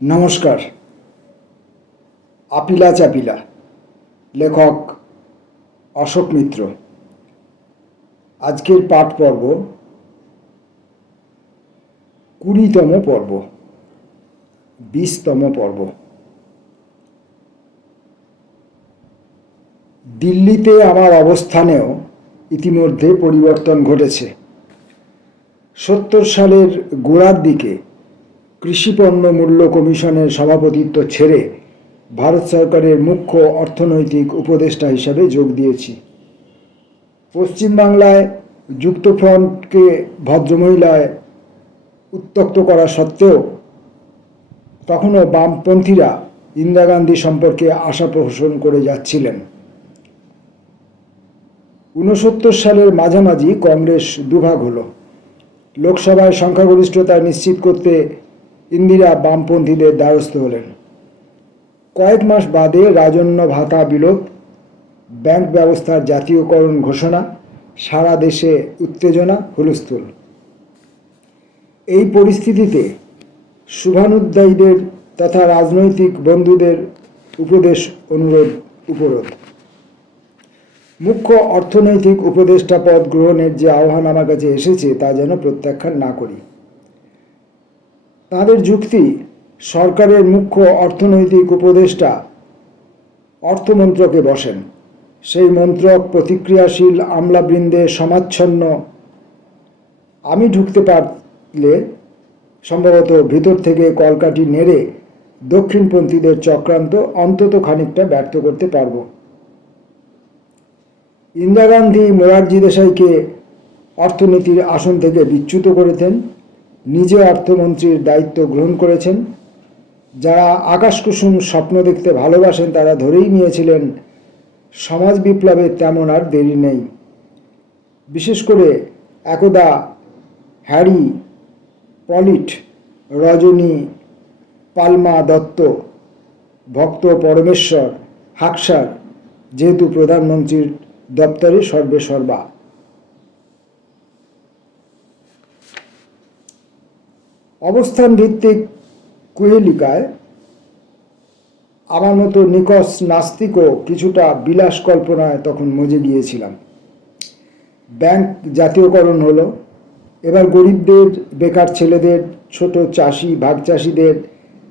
নমস্কার। আপিলা চাপিলা, লেখক অশোক মিত্র। আজকের পাঠ পর্ব 20তম পর্ব, 20তম পর্ব। দিল্লিতে আমার অবস্থানেও ইতিমধ্যে পরিবর্তন ঘটেছে। 70 সালের গোড়ার দিকে কৃষিপণ্য মূল্য কমিশনের সভাপতিত্ব ছেড়ে ভারত সরকারের মুখ্য অর্থনৈতিক উপদেষ্টা হিসাবে যোগ দিয়েছি। পশ্চিমবাংলায় যুক্তফ্রন্টকে ভদ্রমহিলায় উত্ত্যক্ত করা সত্ত্বেও তখনও বামপন্থীরা ইন্দিরা গান্ধী সম্পর্কে আশা পোষণ করে যাচ্ছিলেন। 69 সালের মাঝামাঝি কংগ্রেস দুভাগ হলো। লোকসভায় সংখ্যাগরিষ্ঠতা নিশ্চিত করতে ইন্দিরা বামপন্থীদের দ্বারস্থ হলেন। কয়েক মাস বাদে রাজন্য ভাতা বিলোপ, ব্যাংক ব্যবস্থার জাতীয়করণ ঘোষণা, সারা দেশে উত্তেজনা, হুলস্থুল। এই পরিস্থিতিতে শুভানুধ্যায়ীদের তথা রাজনৈতিক বন্ধুদের উপদেশ উপরোধ। মুখ্য অর্থনৈতিক উপদেষ্টা পদ গ্রহণের যে আহ্বান আমার কাছে এসেছে তা যেন প্রত্যাখ্যান না করি। তাদের যুক্তি, সরকারের মুখ্য অর্থনৈতিক উপদেষ্টা অর্থমন্ত্রকে বসেন। সেই মন্ত্রক প্রতিক্রিয়াশীল আমলাবৃন্দে সমাচ্ছন্ন। আমি ঢুকতে পারলে সম্ভবত ভিতর থেকে কলকাঠি নেড়ে দক্ষিণপন্থীদের চক্রান্ত অন্তত খানিকটা ব্যর্থ করতে পারব। ইন্দিরা গান্ধী মোরারজি দেশাইকে অর্থনীতির আসন থেকে বিচ্যুত করেছেন, নিজে অর্থমন্ত্রীর দায়িত্ব গ্রহণ করেছেন। যারা আকাশকুসুম স্বপ্ন দেখতে ভালোবাসেন তারা ধরেই নিয়েছিলেন সমাজ বিপ্লবের তেমন আর দেরি নেই। বিশেষ করে একদা হ্যারি পলিট, রজনী পালমা দত্ত, ভক্ত পরমেশ্বর হাকসার যেহেতু প্রধানমন্ত্রীর দপ্তরে সর্বেসর্বা। অবস্থান ভিত্তিক কুহেলিকায় আমার মতো নিকষ নাস্তিকও কিছুটা বিলাস কল্পনায় তখন মজে গিয়েছিলাম। ব্যাংক জাতীয়করণ হলো। এবার গরিবদের, বেকার ছেলেদের, ছোট চাষি ভাগ চাষিদের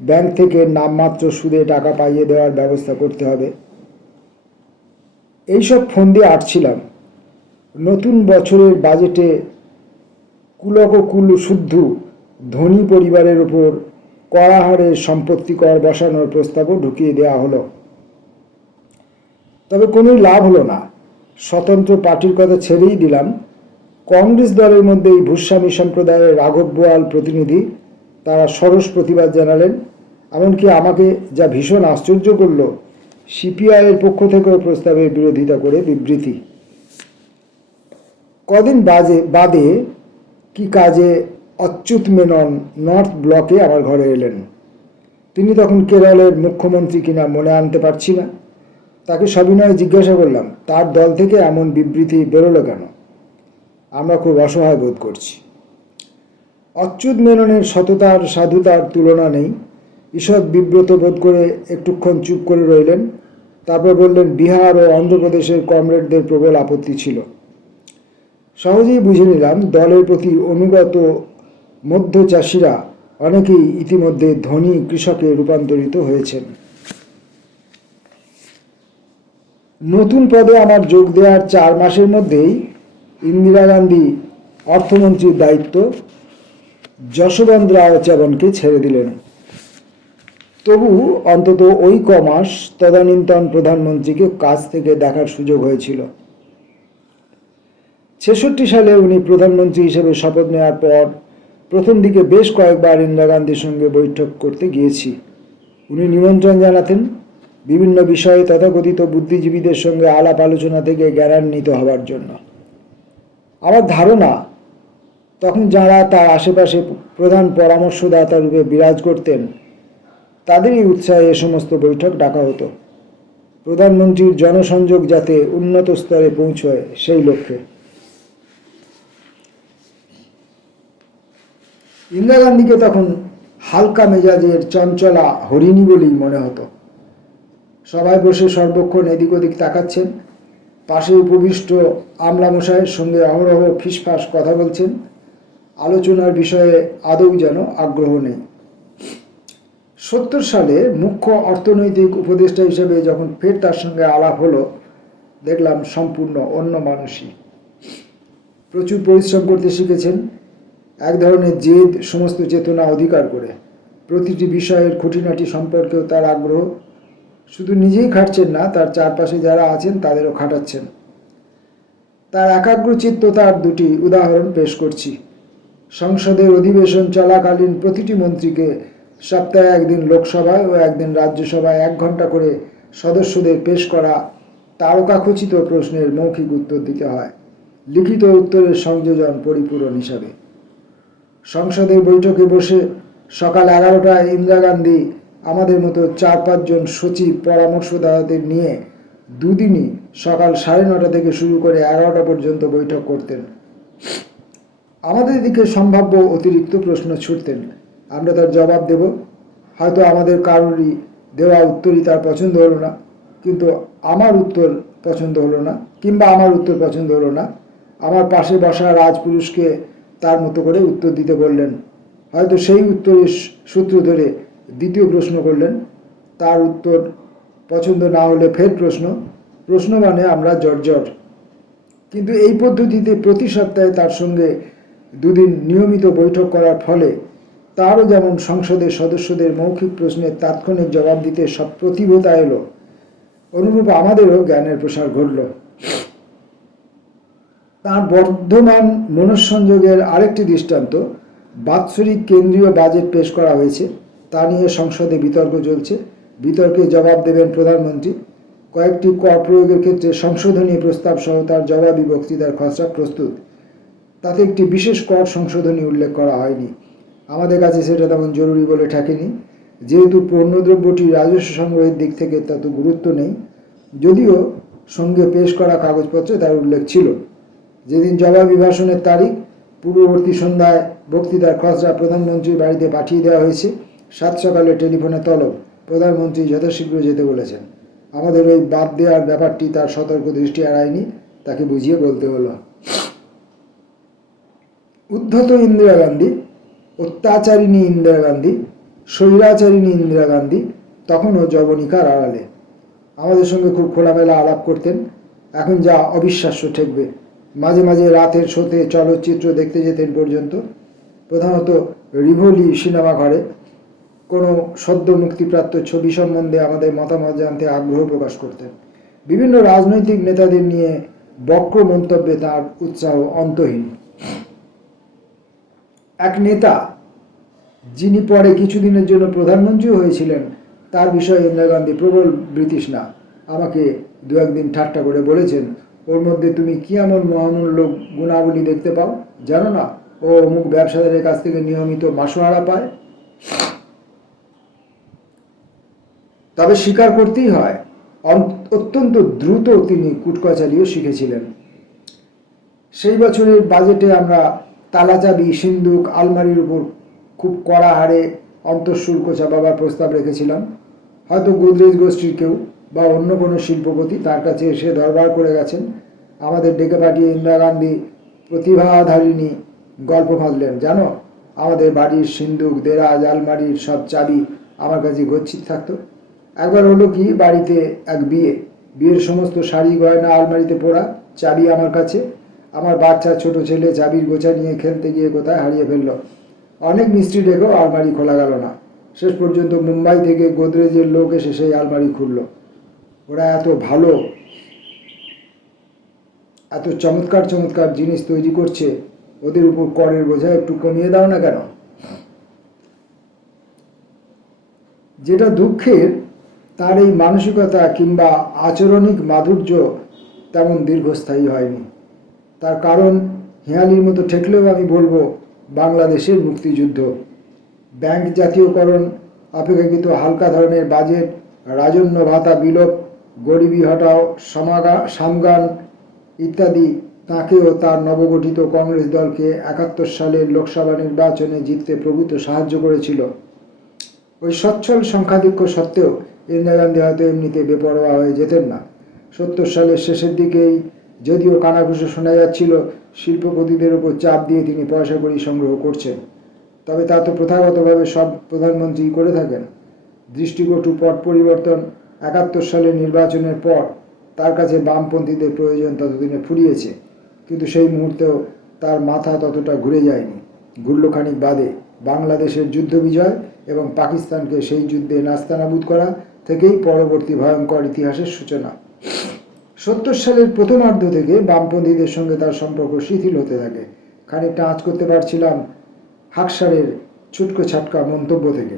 ব্যাংক থেকে নামমাত্র সুদে টাকা পাইয়ে দেওয়ার ব্যবস্থা করতে হবে। এইসব ফন্দি আটছিলাম। নতুন বছরের বাজেটে কুলককুল শুদ্ধ ধনী পরিবারের উপর কড়া হারে সম্পত্তি কর বসানোর প্রস্তাবও ঢুকিয়ে দেওয়া হলো। তবে কোনোই লাভ হলো না। স্বতন্ত্র পার্টির কথা ছেড়েই দিলাম। কংগ্রেস দলের মধ্যেই ভূস্বামী সম্প্রদায়ের রাঘব বোয়াল প্রতিনিধি, তারা সরস প্রতিবাদ জানালেন। এমনকি আমাকে যা ভীষণ আশ্চর্য করল, সিপিআইয়ের পক্ষ থেকেও প্রস্তাবের বিরোধিতা করে বিবৃতি। কদিন বাদে কি কাজে অচ্যুত মেনন নর্থ ব্লকে আমার ঘরে এলেন। তিনি তখন কেরলের মুখ্যমন্ত্রী কিনা মনে আনতে পারছি না। তাকে সবিনয়ে জিজ্ঞাসা করলাম, তার দল থেকে এমন বিবৃতি বেরোলো কেন? আমরা খুব অসহায় বোধ করছি। অচ্যুত মেননের সততার সাধুতার তুলনা নেই। ঈষৎ বিব্রত বোধ করে একটুক্ষণ চুপ করে রইলেন। তারপর বললেন, বিহার ও অন্ধ্রপ্রদেশের কমরেডদের প্রবল আপত্তি ছিল। সহজেই বুঝে নিলাম দলের প্রতি অনুগত মধ্য চাষিরা অনেকেই ইতিমধ্যে ধনী কৃষকে রূপান্তরিত হয়েছেন। নতুন পদে আমার যোগ দেওয়ার 4 মাসের মধ্যেই ইন্দিরা গান্ধী অর্থমন্ত্রীর দায়িত্ব যশবন্ত রায় চ্যাবনকে ছেড়ে দিলেন। তবু অন্তত ওই কমাস তদানীন্তন প্রধানমন্ত্রীকে কাছ থেকে দেখার সুযোগ হয়েছিল। 66 সালে উনি প্রধানমন্ত্রী হিসেবে শপথ নেওয়ার পর প্রথম দিকে বেশ কয়েকবার ইন্দিরা গান্ধীর সঙ্গে বৈঠক করতে গিয়েছি। উনি নিমন্ত্রণ জানাতেন বিভিন্ন বিষয়ে তথাকথিত বুদ্ধিজীবীদের সঙ্গে আলাপ আলোচনা থেকে জ্ঞানান্বিত হওয়ার জন্য। আমার ধারণা তখন যারা তার আশেপাশে প্রধান পরামর্শদাতা রূপে বিরাজ করতেন তাদেরই উৎসাহে এ সমস্ত বৈঠক ডাকা হতো, প্রধানমন্ত্রীর জনসংযোগ যাতে উন্নত স্তরে পৌঁছয় সেই লক্ষ্যে। ইন্দিরা গান্ধীকে তখন হালকা মেজাজের চঞ্চলা হরিণী বলেই মনে হতো। সবাই বসে সর্বক্ষণ এদিক ওদিক তাকাচ্ছেন। পাশে উপবিষ্ট আমলামশাইয়ের সঙ্গে অহরহ ফিসফাস কথা বলছেন। আলোচনার বিষয়ে আদৌ যেন আগ্রহ নেই। 70 সালে মুখ্য অর্থনৈতিক উপদেষ্টা হিসেবে যখন ফের তার সঙ্গে আলাপ হলো, দেখলাম সম্পূর্ণ অন্য মানুষই। প্রচুর পরিশ্রম করতে শিখেছেন, এক ধরনের জেদ সমস্ত চেতনা অধিকার করে। প্রতিটি বিষয়ের খুঁটিনাটি সম্পর্কেও তার আগ্রহ। শুধু নিজেই খাটছেন না, তার চারপাশে যারা আছেন তাদেরও খাটাচ্ছেন। তার একাগ্রচিত্ততার দুটি উদাহরণ পেশ করছি। সংসদের অধিবেশন চলাকালীন প্রতিটি মন্ত্রীকে সপ্তাহে একদিন লোকসভায় ও একদিন রাজ্যসভায় 1 ঘন্টা করে সদস্যদের পেশ করা তারকাখচিত প্রশ্নের মৌখিক উত্তর দিতে হয়, লিখিত উত্তরের সংযোজন পরিপূরণ হিসাবে। সংসদের বৈঠকে বসে সকাল 11টায় ইন্দিরা গান্ধী আমাদের মতো 4-5 জন সচিব পরামর্শদাতাদের নিয়ে দুদিনই সকাল 9:30 থেকে শুরু করে 11টা পর্যন্ত বৈঠক করতেন। আমাদের দিকে সম্ভাব্য অতিরিক্ত প্রশ্ন ছুটতেন, আমরা তার জবাব দেব। হয়তো আমাদের কারোরই দেওয়া উত্তরই তার পছন্দ হলো না, কিন্তু আমার উত্তর পছন্দ হলো না, আমার পাশে বসা রাজপুরুষকে তার মতো করে উত্তর দিতে বললেন। হয়তো সেই উত্তরের সূত্র ধরে দ্বিতীয় প্রশ্ন করলেন। তার উত্তর পছন্দ না হলে ফের প্রশ্ন মানে আমরা জর্জর। কিন্তু এই পদ্ধতিতে প্রতি সপ্তাহে তার সঙ্গে 2 দিন নিয়মিত বৈঠক করার ফলে তারও যেমন সংসদের সদস্যদের মৌখিক প্রশ্নের তাৎক্ষণিক জবাব দিতে সব প্রতিভতা এলো, অনুরূপ আমাদেরও জ্ঞানের প্রসার ঘটল। তার বর্ধমান মনঃসংযোগের আরেকটি দৃষ্টান্ত, বাৎসরিক কেন্দ্রীয় বাজেট পেশ করা হয়েছে, তা নিয়ে সংসদে বিতর্ক চলছে। বিতর্কে জবাব দেবেন প্রধানমন্ত্রী। কয়েকটি কর প্রয়োগের ক্ষেত্রে সংশোধনী প্রস্তাব সহ তার জবাবি বক্তৃতার খসড়া প্রস্তুত। তাতে একটি বিশেষ কর সংশোধনী উল্লেখ করা হয়নি। আমাদের কাছে সেটা তেমন জরুরি বলে ঠেকেনি, যেহেতু পণ্যদ্রব্যটি রাজস্ব সংগ্রহের দিক থেকে তত গুরুত্ব নেই, যদিও সঙ্গে পেশ করা কাগজপত্রে তার উল্লেখ ছিল। যেদিন জবাবি ভাষণের তারিখ, পূর্ববর্তী সন্ধ্যায় বক্তৃতার খসড়া প্রধানমন্ত্রীর বাড়িতে পাঠিয়ে দেওয়া হয়েছে। 7 সকালে টেলিফোনে তলব, প্রধানমন্ত্রী যথাশীঘ্র যেতে বলেছেন। আমাদের ওই বাদ দেওয়ার ব্যাপারটি তার সতর্ক দৃষ্টি এড়ায়নি, তাকে বুঝিয়ে বলতে হলো। উদ্ধত ইন্দিরা গান্ধী, অত্যাচারিণী ইন্দিরা গান্ধী, স্বৈরাচারিণী ইন্দিরা গান্ধী তখনও যবনিকার আড়ালে। আমাদের সঙ্গে খুব খোলামেলা আলাপ করতেন। এখন যা অবিশ্বাস্য ঠেকবে। মাঝে মাঝে রাতের শোতে চলচ্চিত্র দেখতে যেতেন পর্যন্ত, প্রধানত রিভোলি সিনেমা ঘরে। কোনো সদ্য মুক্তিপ্রাপ্ত ছবি সম্বন্ধে আমাদের মতামত জানতে আগ্রহ প্রকাশ করতেন। বিভিন্ন রাজনৈতিক নেতাদের নিয়ে বক্র মন্তব্যে তার উৎসাহ অন্তহীন। এক নেতা, যিনি পরে কিছুদিনের জন্য প্রধানমন্ত্রীও হয়েছিলেন, তার বিষয়ে ইন্দিরা গান্ধী প্রবল ব্রিটিশ না, আমাকে 2-1 দিন ঠাট্টা করে বলেছেন, ওর মধ্যে তুমি কি এমন মহামূল্য গুণাবলী দেখতে পাও? জানো না ও অমুক ব্যবসাদারের কাছ থেকে নিয়মিত মাসোহারা পায়? তবে স্বীকার করতেই হয়, অত্যন্ত দ্রুত তিনি কুটকচালিও শিখেছিলেন। সেই বছরের বাজেটে আমরা তালাচাবি, সিন্দুক, আলমারির উপর খুব কড়া হারে অন্তঃশুল্ক চাপাবার প্রস্তাব রেখেছিলাম। হয়তো গোদরেজ গোষ্ঠীর কেউ বা অন্য কোনো শিল্পপতি তার কাছে এসে দরবার করে গেছেন। আমাদের ডেকে পাঠিয়ে ইন্দিরা গান্ধী প্রতিভাধারিণী গল্প ফাঁদলেন, জানো আমাদের বাড়ির সিন্দুক, দেরাজ, আলমারির সব চাবি আমার কাছে গচ্ছিত থাকতো। একবার হলো কি, বাড়িতে এক বিয়ের সমস্ত শাড়ি গয়না আলমারিতে পোড়া, চাবি আমার কাছে। আমার বাচ্চা ছোট ছেলে চাবির গোছা নিয়ে খেলতে গিয়ে কোথায় হারিয়ে ফেলল। অনেক মিস্ত্রি ডেকেও আলমারি খোলা গেল না। শেষ পর্যন্ত মুম্বাই থেকে গোদরেজের লোক এসে সেই আলমারি খুলল। ওরা এত ভালো, এত চমৎকার চমৎকার জিনিস তৈরি করছে, ওদের উপর করের বোঝা একটু কমিয়ে দাও না কেন? যেটা দুঃখের, তার এই মানসিকতা কিংবা আচরণিক মাধুর্য তেমন দীর্ঘস্থায়ী হয়নি। তার কারণ হেঁয়ালির মতো ঠেকলেও আমি বলবো, বাংলাদেশের মুক্তিযুদ্ধ, ব্যাংক জাতীয়করণ, অপেক্ষাকৃত হালকা ধরনের বাজেট, রাজন্য ভাতা বিলোপ, গরিবি হটাও, সামগান ইত্যাদি তাঁকে ও তার নবগঠিত কংগ্রেস দলকে 71 সালের লোকসভা নির্বাচনে জিততে প্রভূত সাহায্য করেছিল। ওই সচ্ছল সংখ্যাধিক্য সত্ত্বেও ইন্দিরা গান্ধী হয়তো এমনিতে বেপরোয়া হয়ে যেতেন না। 70 সালের শেষের দিকেই যদিও কানাঘুষো শোনা যাচ্ছিল শিল্পপতিদের ওপর চাপ দিয়ে তিনি পয়সা কড়ি সংগ্রহ করছেন, তবে তা তো প্রথাগতভাবে সব প্রধানমন্ত্রী করে থাকেন। দৃষ্টিকটু পট পরিবর্তন 71 সালের নির্বাচনের পর তার কাছে বামপন্থীদের প্রয়োজন ততদিনে ফুরিয়েছে, কিন্তু সেই মুহূর্তেও তার মাথা ততটা ঘুরে যায়নি। ঘুরল খানিক বাদে বাংলাদেশের যুদ্ধ বিজয় এবং পাকিস্তানকে সেই যুদ্ধে নাস্তানাবুদ করা থেকেই পরবর্তী ভয়ঙ্কর ইতিহাসের সূচনা। 70 সালের প্রথমার্ধ থেকে বামপন্থীদের সঙ্গে তার সম্পর্ক শিথিল হতে থাকে। খানিকটা আঁচ করতে পারছিলাম হাকসারের ছুটকো ছাটকা মন্তব্য থেকে।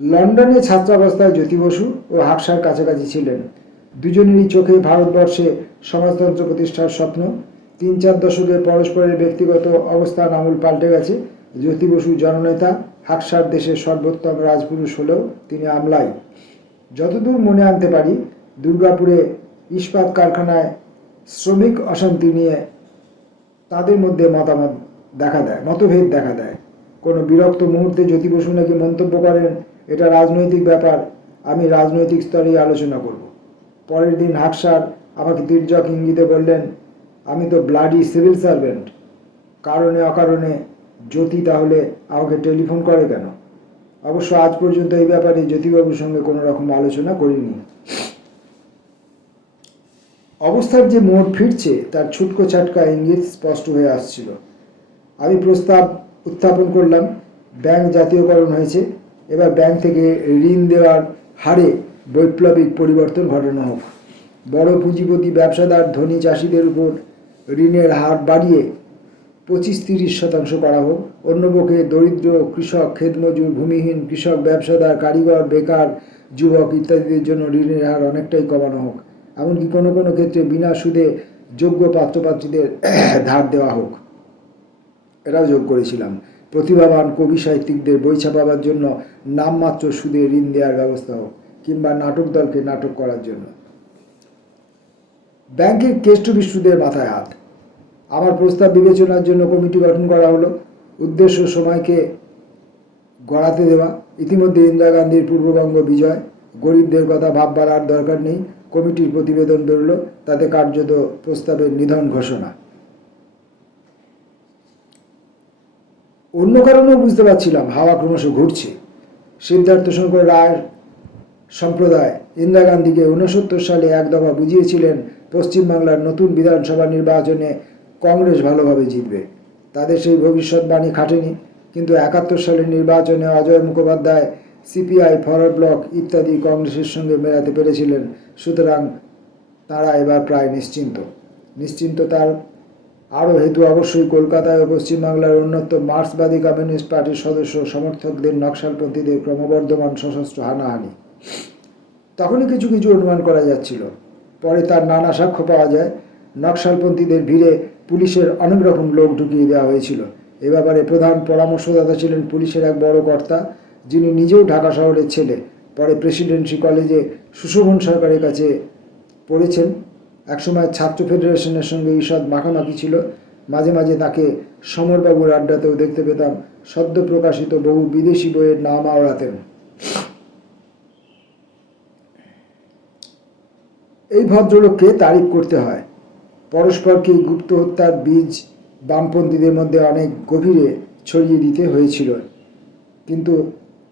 লন্ডনে ছাত্রাবস্থায় জ্যোতি বসু ও হাকসার কাছাকাছি ছিলেন। দুজনেরই চোখে ভারতবর্ষে সমাজতন্ত্র প্রতিষ্ঠার স্বপ্ন। 3-4 দশকে পরস্পরের ব্যক্তিগত অবস্থান আমূল পাল্টে গেছে। জ্যোতি বসু জননেতা, হাকসার দেশের সর্বোত্তম রাজপুরুষ হলেও তিনি আমলাই। যতদূর মনে আনতে পারি, দুর্গাপুরে ইস্পাত কারখানায় শ্রমিক অশান্তি নিয়ে তাদের মধ্যে মতভেদ দেখা দেয়। কোনো বিরক্ত মুহূর্তে জ্যোতি বসু নাকি মন্তব্য করেন, এটা রাজনৈতিক ব্যাপার, আমি রাজনৈতিক স্তরেই আলোচনা করব। পরের দিন হাকসার আমাকে তির্যক ইঙ্গিতে বললেন, আমি তো ব্লাডি সিভিল সার্ভেন্ট, কারণে অকারণে জ্যোতি তাহলে আমাকে টেলিফোন করে কেন? অবশ্য আজ পর্যন্ত এই ব্যাপারে জ্যোতিবাবুর সঙ্গে কোনো রকম আলোচনা করিনি। অবস্থার যে মোড় ফিরছে তার ছুটকো ছাটকা ইঙ্গিত স্পষ্ট হয়ে আসছিল। আমি প্রস্তাব উত্থাপন করলাম, ব্যাংক জাতীয়করণ হয়েছে, এবার ব্যাংক থেকে ঋণ দেওয়ার হারে বৈপ্লবিক পরিবর্তন ঘটানো হোক। বড় পুঁজিপতি ব্যবসাদার ধনী চাষিদের উপর ঋণের হার বাড়িয়ে 25-30% করা হোক। অন্যপক্ষে দরিদ্র কৃষক, ক্ষেতমজুর, ভূমিহীন কৃষক, ব্যবসাদার, কারিগর, বেকার, যুবক ইত্যাদিদের জন্য ঋণের হার অনেকটাই কমানো হোক। এমনকি কোনো কোনো ক্ষেত্রে বিনা সুদে যোগ্য পাত্রপাত্রীদের ধার দেওয়া হোক। এটাও যোগ করেছিলাম, প্রতিভাবান কবি সাহিত্যিকদের বই ছাপাবার জন্য নামমাত্র সুদে ঋণ দেওয়ার ব্যবস্থা হোক, কিংবা নাটক দলকে নাটক করার জন্য। ব্যাংকের কেষ্ট বিষ্টুদের মাথায় হাত। আমার প্রস্তাব বিবেচনার জন্য কমিটি গঠন করা হলো। উদ্দেশ্য সময়কে গড়াতে দেওয়া। ইতিমধ্যে ইন্দিরা গান্ধীর পূর্ববঙ্গ বিজয়, গরিবদের কথা ভাববার আর দরকার নেই। কমিটির প্রতিবেদন বেরোলো, তাতে কার্যত প্রস্তাবের নিধন ঘোষণা। অন্য কারণেও বুঝতে পারছিলাম হাওয়া ক্রমশ ঘুরছে। সিদ্ধার্থ শঙ্কর রায় সম্প্রদায় ইন্দিরা গান্ধীকে 69 সালে এক দফা বুঝিয়েছিলেন পশ্চিমবাংলার নতুন বিধানসভা নির্বাচনে কংগ্রেস ভালোভাবে জিতবে। তাদের সেই ভবিষ্যৎবাণী খাটেনি, কিন্তু 71 সালের নির্বাচনে Ajay Mukhopadhyay, CPI, forward block ইত্যাদি কংগ্রেসের সঙ্গে মেলাতে পেরেছিলেন। সুতরাং তারা এবার প্রায় নিশ্চিন্ত। তার আরও হেতু অবশ্যই কলকাতায় ও পশ্চিমবাংলার অন্যতম মার্ক্সবাদী কমিউনিস্ট পার্টির সদস্য সমর্থকদের নকশালপন্থীদের ক্রমবর্ধমান সশস্ত্র হানাহানি। তখনই কিছু কিছু অনুমান করা যাচ্ছিল, পরে তার নানা সাক্ষ্য পাওয়া যায়। নকশালপন্থীদের ভিড়ে পুলিশের অনেক রকম লোক ঢুকিয়ে দেওয়া হয়েছিল। এ ব্যাপারে প্রধান পরামর্শদাতা ছিলেন পুলিশের এক বড় কর্তা, যিনি নিজেও ঢাকা শহরের ছেলে। পরে প্রেসিডেন্সি কলেজে সুশোভন সরকারের কাছে পড়েছেন। একসময় ছাত্র ফেডারেশনের সঙ্গে ঈষৎ মাখামাখি ছিল। মাঝে মাঝে তাকে সমরবাবুর আড্ডাতেও দেখতে পেতাম। সদ্য প্রকাশিত বহু বিদেশি বইয়ের নাম আওড়াতেন। এই ভদ্রলোককে তারিফ করতে হয়। পরস্পরকে গুপ্ত হত্যার বীজ বামপন্থীদের মধ্যে অনেক গভীরে ছড়িয়ে দিতে হয়েছিল। কিন্তু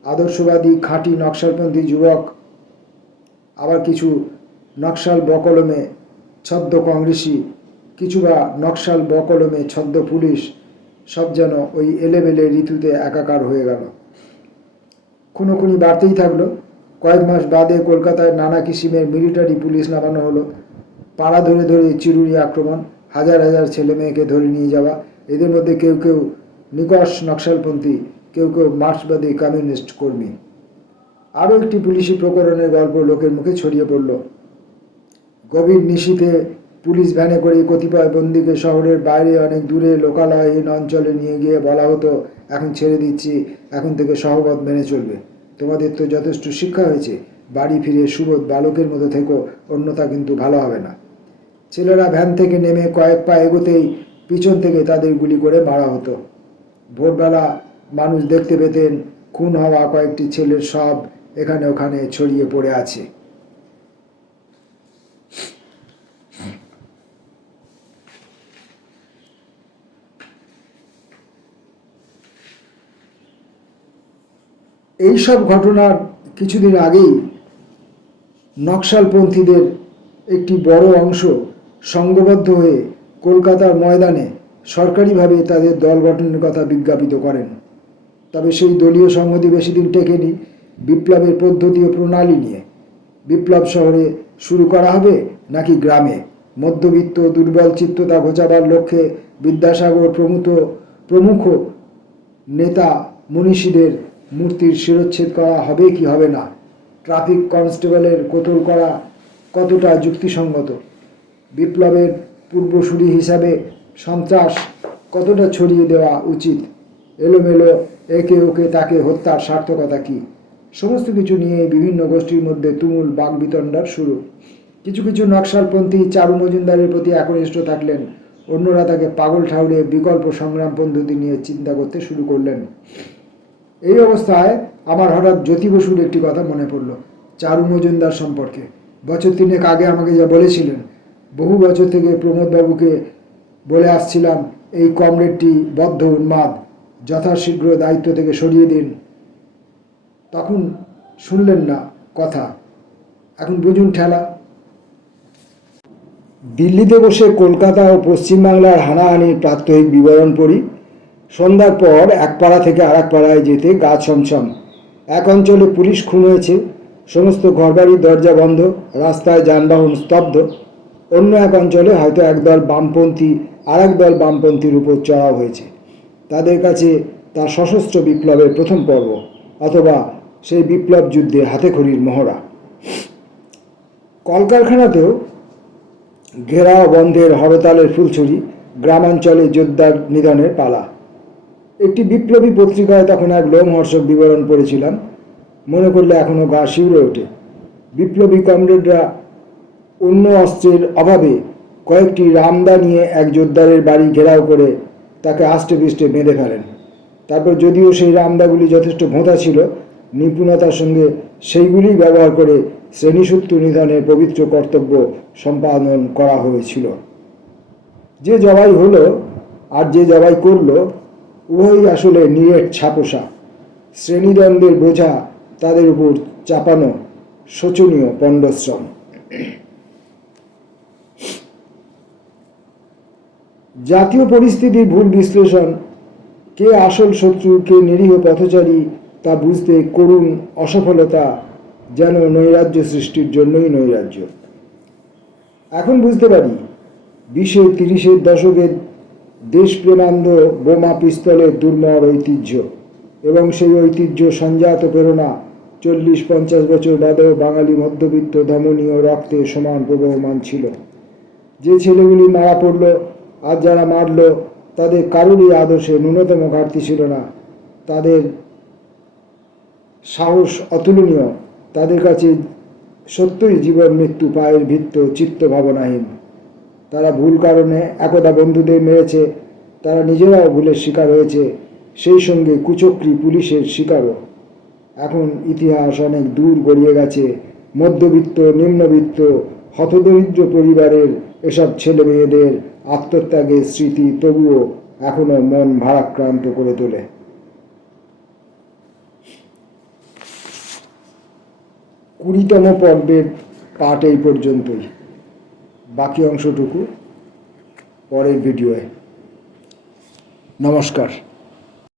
আদর্শবাদী খাঁটি নকশালপন্থী যুবক, আবার কিছু নকশাল বকলমে ছদ্ম কংগ্রেসি, কিছু বা নকশাল বকলমে ছদ্ম পুলিশ, সব যেন ওই এলেবেলে ঋতুতে একাকার হয়ে গেল। খুনোখুনি বাড়তেই থাকলো। কয়েক মাস বাদে কলকাতায় নানা কিসিমের মিলিটারি পুলিশ নামানো হলো। পাড়া ধরে ধরে চিরুরি আক্রমণ, হাজার হাজার ছেলে মেয়েকে ধরে নিয়ে যাওয়া। এদের মধ্যে কেউ কেউ নিকষ নকশালপন্থী, কেউ কেউ মার্ক্সবাদী কমিউনিস্ট কর্মী। আরও একটি পুলিশি প্রকরণের গল্প লোকের মুখে ছড়িয়ে পড়ল। গভীর নিশীথে পুলিশ ভ্যানে করে কতিপয় বন্দীকে শহরের বাইরে অনেক দূরে লোকালয়হীন অঞ্চলে নিয়ে গিয়ে বলা হতো, এখন ছেড়ে দিচ্ছি, এখন থেকে সহবত মেনে চলবে। তোমাদের তো যথেষ্ট শিক্ষা হয়েছে, বাড়ি ফিরে সুবোধ বালকের মতো থেকো, অন্যথা কিন্তু ভালো হবে না। ছেলেরা ভ্যান থেকে নেমে কয়েক পা এগোতেই পিছন থেকে তাদের গুলি করে মারা হতো। ভোরবেলা মানুষ দেখতে পেতেন খুন হওয়া কয়েকটি ছেলের সব এখানে ওখানে ছড়িয়ে পড়ে আছে। এই সব ঘটনার কিছুদিন আগেই নকশালপন্থীদের একটি বড় অংশ সংঘবদ্ধ হয়ে কলকাতার ময়দানে সরকারিভাবে তাদের দল গঠনের কথা বিজ্ঞাপিত করেন। তবে সেই দলীয় সংহতি বেশি দিন টেকেনি বিপ্লবের পদ্ধতি ও প্রণালী নিয়ে। বিপ্লব শহরে শুরু করা হবে নাকি গ্রামে? মধ্যবিত্ত দুর্বল চিত্ততা ঘোচাবার লক্ষ্যে বিদ্যাসাগর প্রমুখ নেতা মনীষীদের মূর্তির শিরচ্ছেদ করা হবে কি হবে না? ট্রাফিক কনস্টেবলের কোতল করা কতটা যুক্তিসঙ্গত? বিপ্লবের পূর্বসূরি হিসাবে সন্ত্রাস কতটা ছড়িয়ে দেওয়া উচিত? এলোমেলো একে ওকে তাকে হত্যার সার্থকতা কী? সমস্ত কিছু নিয়ে বিভিন্ন গোষ্ঠীর মধ্যে তুমুল বাকবিতণ্ডার শুরু। কিছু কিছু নকশালপন্থী চারু মজুমদারের প্রতি একনিষ্ঠ থাকলেন, অন্যরা তাকে পাগল ঠাউরে বিকল্প সংগ্রাম পদ্ধতি নিয়ে চিন্তা করতে শুরু করলেন। এই অবস্থায় আমার হঠাৎ জ্যোতি বসুর একটি কথা মনে পড়ল চারু মজুমদার সম্পর্কে। বছর 3 আগে আমাকে যা বলেছিলেন, বহু বছর থেকে প্রমোদবাবুকে বলে আসছিলাম এই কমরেডটি বদ্ধ উন্মাদ, যথাশীঘ্র দায়িত্ব থেকে সরিয়ে দিন। তখন শুনলেন না কথা, এখন বুঝুন ঠেলা। দিল্লিতে বসে কলকাতা ও পশ্চিমবাংলার হানাহানির প্রাত্যহিক বিবরণ পড়ি। সন্ধ্যার পর এক পাড়া থেকে আর এক পাড়ায় যেতে গা ছমছম। এক অঞ্চলে পুলিশ খুন হয়েছে, সমস্ত ঘরবাড়ির দরজা বন্ধ, রাস্তায় যানবাহন স্তব্ধ। অন্য এক অঞ্চলে হয়তো একদল বামপন্থী আর একদল বামপন্থীর উপর চড়াও হয়েছে। তাদের কাছে তা সশস্ত্র বিপ্লবের প্রথম পর্ব, অথবা সেই বিপ্লব যুদ্ধে হাতেখড়ির মহড়া। কলকারখানাতেও ঘেরাও বন্ধের হরতালের ফুলছড়ি, গ্রামাঞ্চলে যোদ্ধার নিধনের পালা। একটি বিপ্লবী পত্রিকায় তখন এক লোমহর্ষক বিবরণ পড়েছিলাম, মনে করলে এখনও গা শিউরে ওঠে। বিপ্লবী কমরেডরা অন্য অস্ত্রের অভাবে কয়েকটি রামদা নিয়ে এক যোদ্ধারের বাড়ি ঘেরাও করে তাকে আষ্টে পৃষ্ঠে বেঁধে ফেলেন। তারপর যদিও সেই রামদাগুলি যথেষ্ট ভোঁতা ছিল, নিপুণতার সঙ্গে সেইগুলি ব্যবহার করে শ্রেণীসূত্র নিধনের পবিত্র কর্তব্য সম্পাদন করা হয়েছিল। যে জবাই হলো আর যে জবাই করল উভয়ই আসলে নিরেট ছাপোষা। শ্রেণীদ্বন্দ্বের বোঝা তাদের উপর চাপানো শোচনীয় পণ্ডশ্রম। জাতীয় পরিস্থিতির ভুল বিশ্লেষণ, কে আসল শত্রু কে নিরীহ পথচারী তা বুঝতে করুণ অসফলতা যেন নৈরাজ্য সৃষ্টির জন্যই নৈরাজ্য। এখন বুঝতে পারি 20-30 দশকের দেশপ্রেমান্ধ বোমা পিস্তলের দুর্মর ঐতিহ্য, এবং সেই ঐতিহ্য সঞ্জাত প্রেরণা 40-50 বছর বাদেও বাঙালি মধ্যবিত্ত ধমনীয় রক্তে সমান প্রবহমান ছিল। যে ছেলেগুলি মারা পড়ল আর যারা মারল তাদের কারোরই আদর্শে ন্যূনতম ঘাটতি ছিল না। তাদের সাহস অতুলনীয়, তাদের কাছে সত্যই জীবন মৃত্যু পায়ের ভিত্ত, চিত্ত ভাবনাহীন। তারা ভুল কারণে একদা বন্ধুদের মেরেছে, তারা নিজেরাও ভুলের শিকার হয়েছে, সেই সঙ্গে কুচক্রী পুলিশের শিকারও। এখন ইতিহাস অনেক দূর গড়িয়ে গেছে। মধ্যবিত্ত, নিম্নবিত্ত, হতদরিদ্র পরিবারের এসব ছেলে মেয়েদের আত্মত্যাগের স্মৃতি তবুও এখনো মন ভারাক্রান্ত করে তোলে। 20তম পর্বের পাঠ এই পর্যন্তই। বাকি অংশটুকু পরের ভিডিওয়ে। নমস্কার।